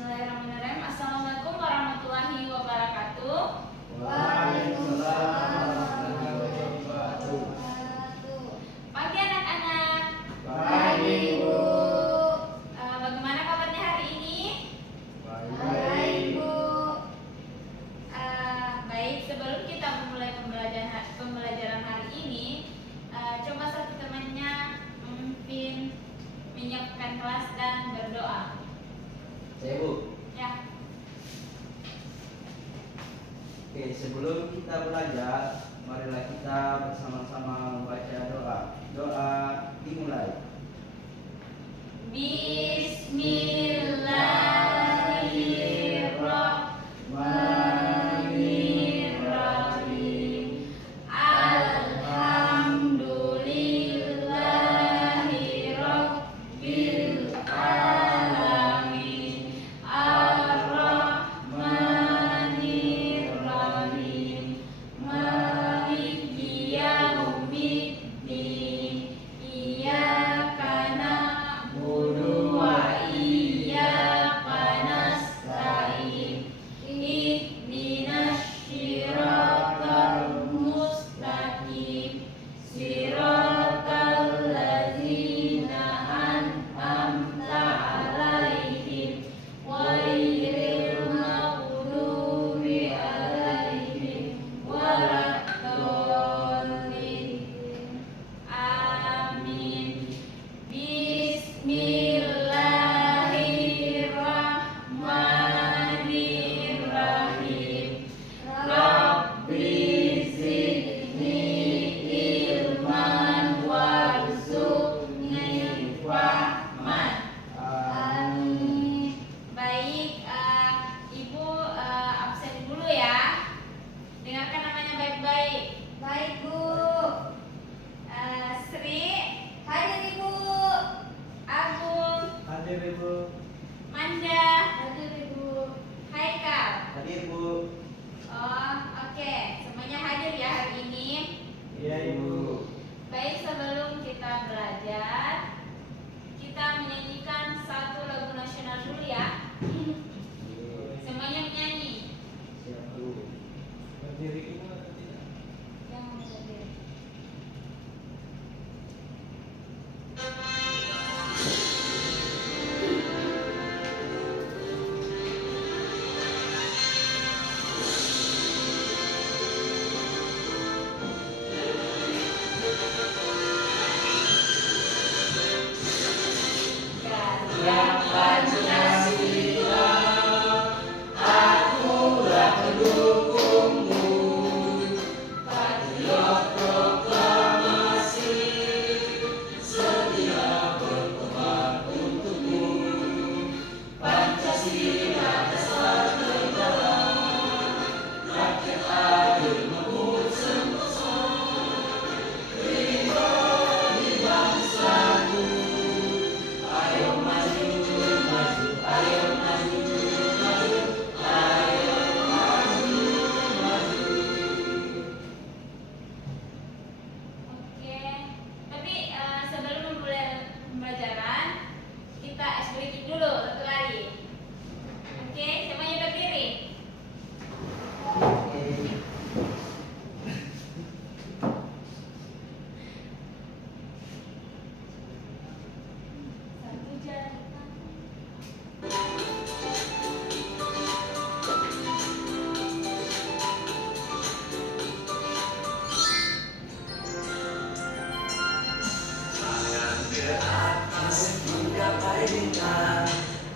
Bismillahirrahmanirrahim. Assalamualaikum warahmatullahi wabarakatuh. Waalaikumsalam warahmatullahi wabarakatuh. Pagi anak-anak. Pagi Bu. Bagaimana kabarnya hari ini? Baik Bu. Baik, sebelum kita memulai pembelajaran hari ini, coba satu temannya memimpin menyiapkan kelas dan berdoa. Saya Bu. Ya. Oke, sebelum kita belajar, marilah kita bersama-sama membaca doa. Doa dimulai. Bismillahirrahmanirrahim. Alhamdulillahirabbil alamin. Ar-Rahmanirrahim. Maliki yaumiddin. Iyyaka na'budu wa iyyaka nasta'in. Ihdinas siratal mustaqim. Siratal ladzina an'amta 'alaihim ghairil maghdubi 'alaihim waladdallin. Amin. Bismillahirrahmanirrahim. Rabbi zidni ilman warzuqni fahman. Amin. Baik, Ibu absen dulu ya. Dengarkan namanya baik-baik. Baik Bu. Sri, Hadir Ibu. Agung, Hadir Ibu. Manda, Hadir Ibu. Haikal. Hadir Bu. Oh, oke. Semuanya hadir ya hari ini. Iya Ibu. Baik, sebelum kita belajar, kita menyanyikan satu lagu nasional dulu ya. Semuanya menyanyi. Siap Bu. Berdiri Ibu atau tidak? Yang hadir. Karya Pancasila, akulah pendukungmu. Patriot proklamasi, setia berkorban untukmu. Pancasila dasar negara, rakyat adil makmur sentosa. Pribadi bangsaku, ayo maju, maju, ayo maju, maju, ayo maju, maju. Oke, tapi sebelum memulai pembelajaran, kita ice breaking dulu satu kali. Oke, semuanya berdiri. Oke. Satu jam.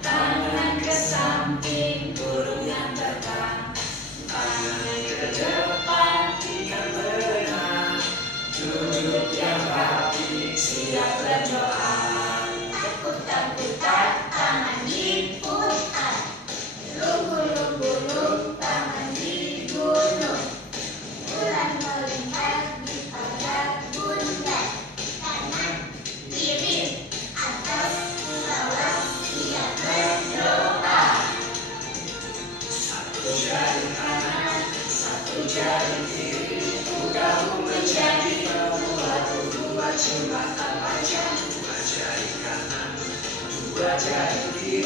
Tangan ke samping, burung yang terbang. Tangan ke depan, ikan berenang. Duduk yang rapi, siap berdoa. Tekuk-tekuk, tangan diputar. Lunggu-lunggu, tangan digunung. Bulan melintas di pagar bundar. Kanan, kiri, atas, bawah, siap berdoa. Satu jari kanan, satu jari Oke,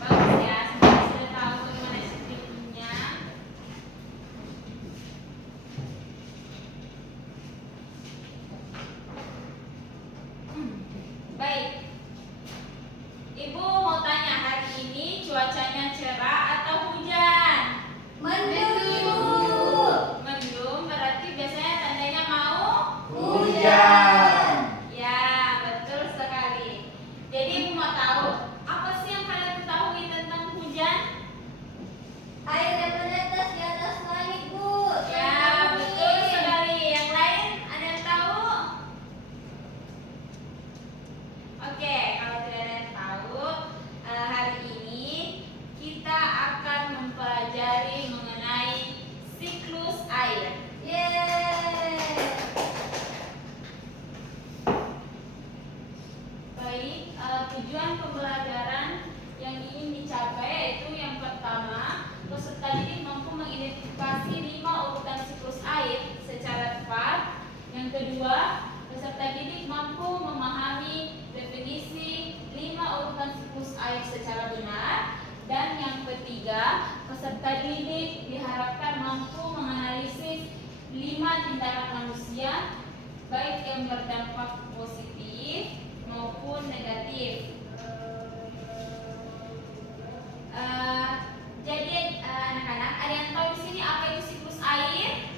bagus ya. Semuanya sudah tahu bagaimana skripsinya. Baik, Ibu mau tanya, hari ini cuacanya cerah atau hujan? Mendung, Ibu. Mendung berarti biasanya tandanya mau Hujan. ya, betul sekali. Jadi Ibu mau tahu apa sih yang kalian ketahui tentang hujan? Air yang menetes di atas langit, Bu. Ya, betul sekali. Yang lain ada yang tahu? Oke, kalau tidak ada yang tahu, hari ini kita akan mempelajari mengenai siklus air. Yeay. Baik, tujuan pembelajaran yang ingin dicapai yaitu yang pertama, peserta didik mampu mengidentifikasi 5 urutan siklus air secara tepat. Yang kedua, peserta didik mampu memahami definisi 5 urutan siklus air secara benar. Dan yang ketiga, peserta didik diharapkan mampu menganalisis 5 tindakan manusia baik yang berdampak positif maupun negatif. Jadi anak-anak, ada yang tahu di sini apa itu siklus air?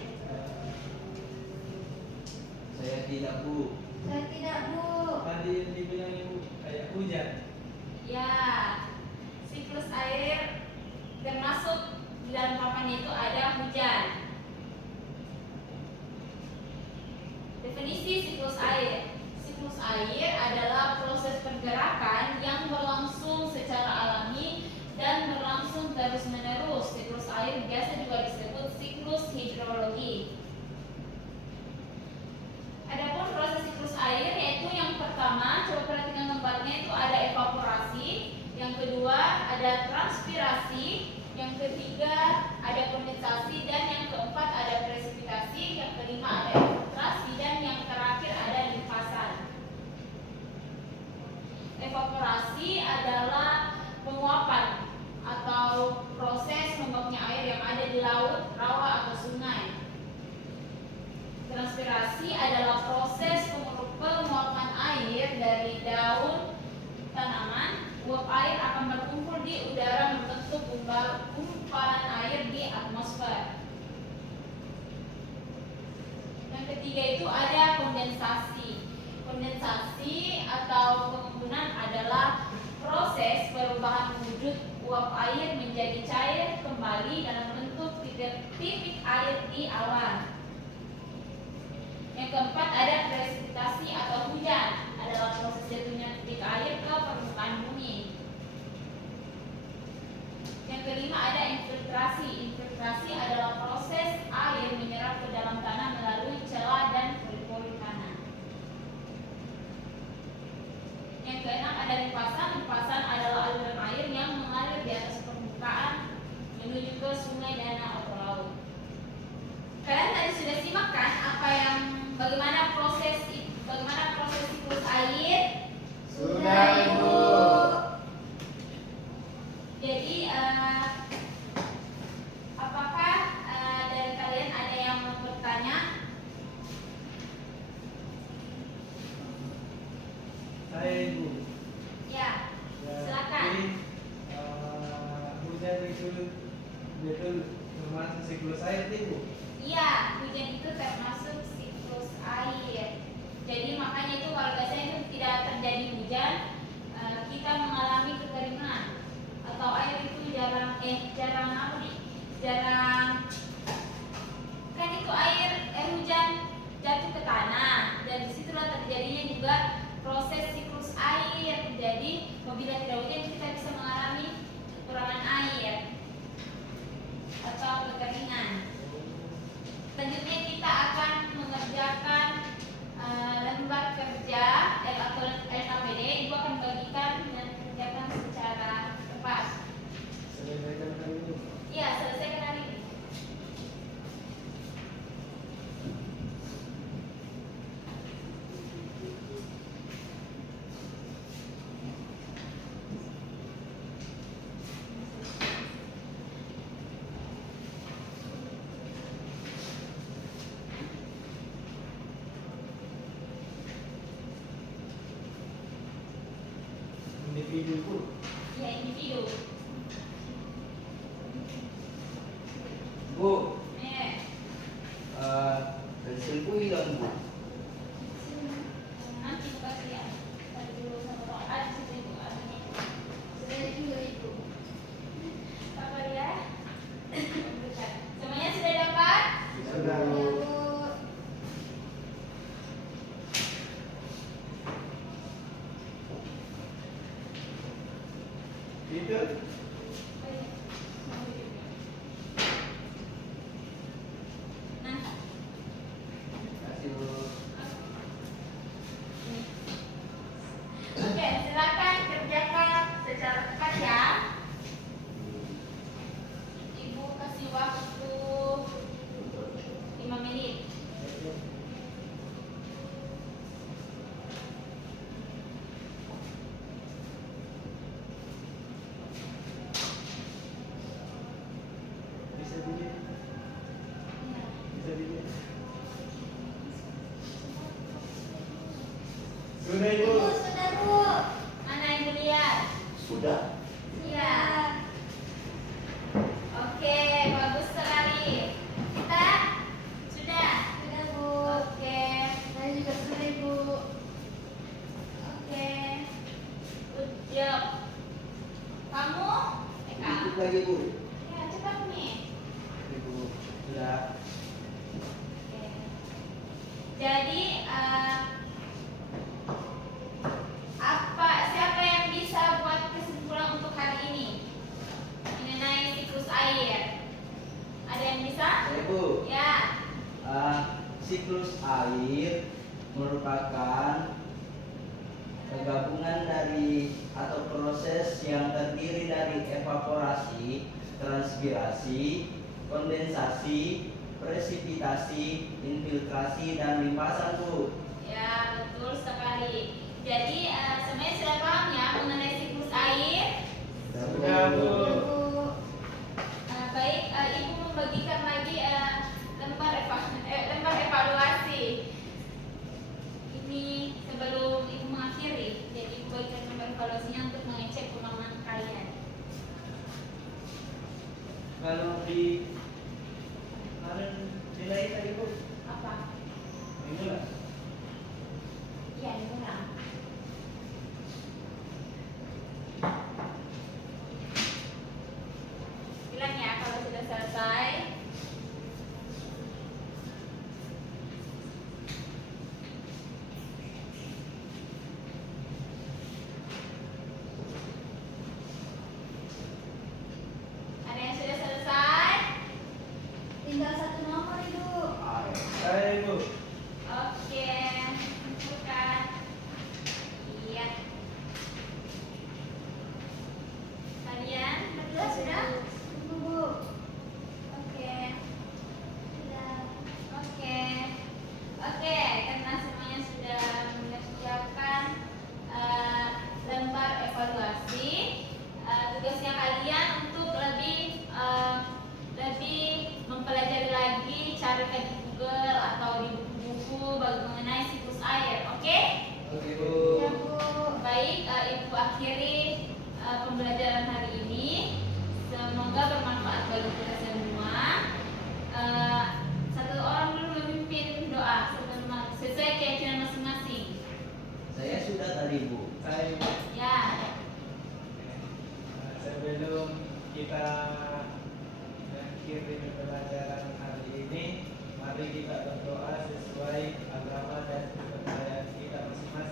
Saya tidak, Bu. Saya tidak, Bu. Tadi yang dibilang Ibu kayak hujan. Ya, siklus air termasuk di dalam papan itu ada hujan. Definisi siklus air. Siklus air adalah proses pergerakan yang berlangsung secara alami dan berlangsung terus-menerus. Siklus air biasa juga disebut siklus hidrologi. Adapun proses siklus air yaitu yang pertama, coba perhatikan gambarnya, itu ada evaporasi, yang kedua ada transpirasi, yang ketiga ada kondensasi, dan yang keempat ada presipitasi, yang kelima ada infiltrasi, dan yang terakhir ada limpasan. Evaporasi adalah penguapan atau proses menguapnya air yang ada di laut, rawa, atau sungai. Transpirasi adalah proses penguapan air dari daun tanaman. Uap air akan berkumpul di udara membentuk gumpalan air di atmosfer. Yang ketiga itu ada kondensasi. Kondensasi atau pengembunan adalah proses perubahan wujud uap air menjadi cair kembali dalam bentuk titik air di awan. Yang keempat ada presipitasi atau hujan, adalah proses jatuhnya titik air ke permukaan bumi. Yang kelima ada infiltrasi. Infiltrasi adalah proses air menyerap ke dalam tanah melalui celah dan pori-pori tanah. Yang keenam ada limpasan. Limpasan adalah aliran air yang mengalir di atas permukaan menuju ke sungai, danau, atau laut. Kalian tadi sudah simak kan bagaimana proses siklus air? Sudah, Ibu. Jadi apakah dari kalian ada yang mau bertanya? Saya, Ibu. Ya, silakan. Jadi hujan itu betul termasuk siklus air, Ibu. Iya, hujan itu termasuk siklus air. Jadi makanya itu kalau biasanya itu tidak terjadi hujan, kita mengalami kekeringan atau air itu jarang kan itu air hujan jatuh ke tanah dan disitulah terjadi juga proses siklus air. Jadi apabila tidak hujan kita bisa mengalami kekurangan air atau kekeringan. Selanjutnya kita akan mengerjakan lembar kerja atau LKPD. Ibu akan bagikan dan kerjakan secara tepat. Selesaikan hari ini. Iya, selesaikan hari ini. Individu pun. Ya, individu. Bu, Eh, pensilku hilang bu. nanti aku kasih ya. Tadi dulu sama Pak. Ada situ Ibu, ada nih. Sudah juga itu. Apa dia? Semuanya sudah dapat? Sudah. Ya, Bu. Itu. Oh, iya. Nah, Kasih bu. oke, silakan kerjakan secara tepat ya. Ibu kasih waktu 5 menit. Bisa dilihat. Bisa dilihat. Sudah ibu. Ibu, sudah, Bu. Mana ibu lihat? Sudah. Iya. Oke, bagus sekali. Kita sudah. Sudah, Bu. Oke. Saya juga sudah, Ibu. Oke. Good job. Kamu? Eka. Ikut lagi bu. Ya, cepat nih. Ibu sudah. Oke. Jadi siapa yang bisa buat kesimpulan untuk hari ini mengenai siklus air? Ada yang bisa? Saya bu. Ya. Siklus air merupakan gabungan dari atau proses yang terdiri dari evaporasi, transpirasi, kondensasi, presipitasi, infiltrasi, dan limpasan bu. Ya, betul sekali. Jadi semuanya sudah paham ya mengenai siklus air? Sudah bu. Sudah, Bu. Baik, Ibu membagikan lagi lembar evaluasi. Ini sebelum Ibu mengakhiri, jadi Ibu bagikan lembar evaluasinya untuk mengecek kemampuan kalian. Kalau di kemarin nilai tadi bu. Apa? Inilah. Iya, ini kurang. Bilang ya kalau sudah selesai. Ada yang sudah selesai? Tinggal satu nomor, Ibu. Saya ibu. Oke, bukan. Iya. Kalian berdua sudah? Tunggu, Bu. Oke. Sudah. Oke. Oke, karena semuanya sudah mengerjakan lembar evaluasi, tugasnya kalian untuk lebih mempelajari lagi, carikan di Google atau di buku-buku mengenai siklus air. Oke? Oke bu. Ya, Bu. Baik, Ibu akhiri pembelajaran hari ini. Semoga bermanfaat bagi kita semua. Satu orang dulu memimpin doa sesuai keyakinan masing-masing. Saya sudah tadi bu. Saya ibu. Ya, Sebelum kita mengakhiri pembelajaran hari ini, mari kita berdoa sesuai agama dan kepercayaan kita masing-masing.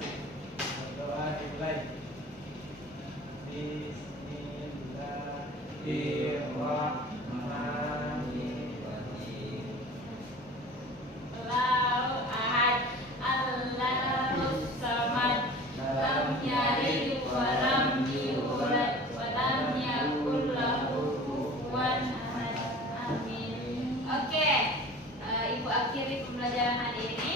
walam yulad walam yakul lahu kufuwan ahad. Amin. Oke, Ibu akhiri pembelajaran hari ini.